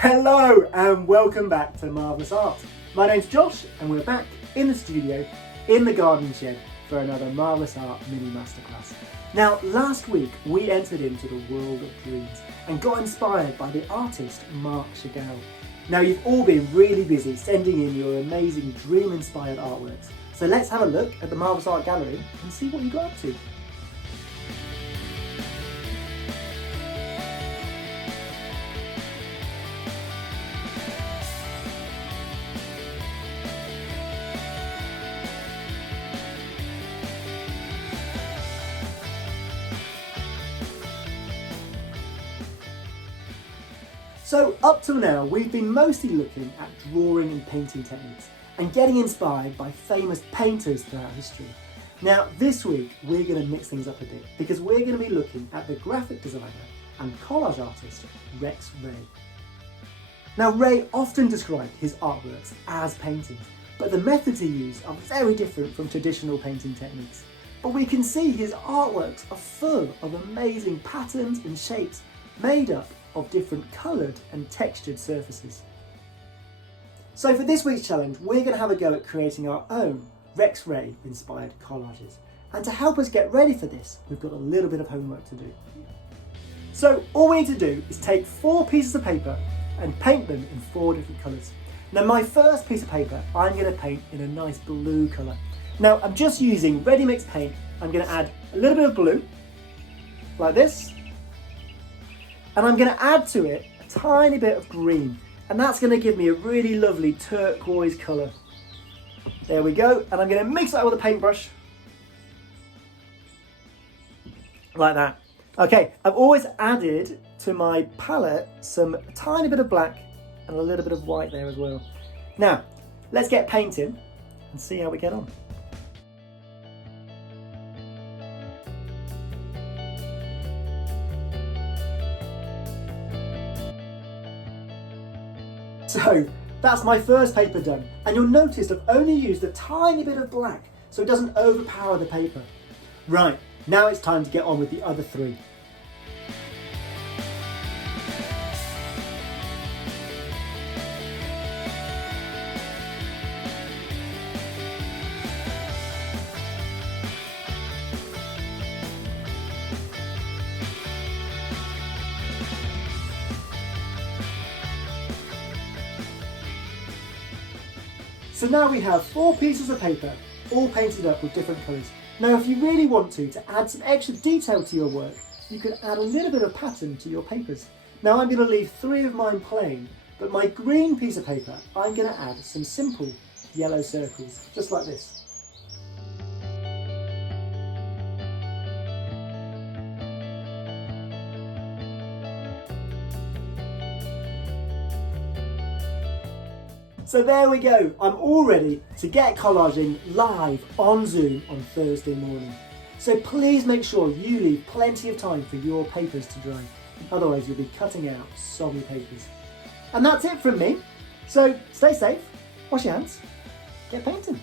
Hello and welcome back to Marvellous Art. My name's Josh and we're back in the studio in the garden shed for another Marvellous Art mini masterclass. Now last week we entered into the world of dreams and got inspired by the artist Marc Chagall. Now you've all been really busy sending in your amazing dream inspired artworks, so let's have a look at the Marvellous Art gallery and see what you got up to. So up till now, we've been mostly looking at drawing and painting techniques and getting inspired by famous painters throughout history. Now this week, we're going to mix things up a bit because we're going to be looking at the graphic designer and collage artist, Rex Ray. Now Ray often described his artworks as paintings, but the methods he used are very different from traditional painting techniques. But we can see his artworks are full of amazing patterns and shapes made up of different coloured and textured surfaces. So for this week's challenge, we're going to have a go at creating our own Rex Ray inspired collages. And to help us get ready for this, we've got a little bit of homework to do. So all we need to do is take 4 pieces of paper and paint them in 4 different colours. Now my first piece of paper, I'm going to paint in a nice blue colour. Now I'm just using ready mix paint. I'm going to add a little bit of blue, like this. And I'm going to add to it a tiny bit of green, and that's going to give me a really lovely turquoise colour. There we go, and I'm going to mix that with a paintbrush, like that. Okay, I've always added to my palette a tiny bit of black and a little bit of white there as well. Now, let's get painting and see how we get on. So that's my first paper done, and you'll notice I've only used a tiny bit of black so it doesn't overpower the paper. Right, now it's time to get on with the other 3. So now we have 4 pieces of paper, all painted up with different colours. Now if you really want to add some extra detail to your work, you can add a little bit of pattern to your papers. Now I'm going to leave 3 of mine plain, but my green piece of paper, I'm going to add some simple yellow circles, just like this. So there we go, I'm all ready to get collaging live on Zoom on Thursday morning. So please make sure you leave plenty of time for your papers to dry, otherwise you'll be cutting out soggy papers. And that's it from me. So stay safe, wash your hands, get painting.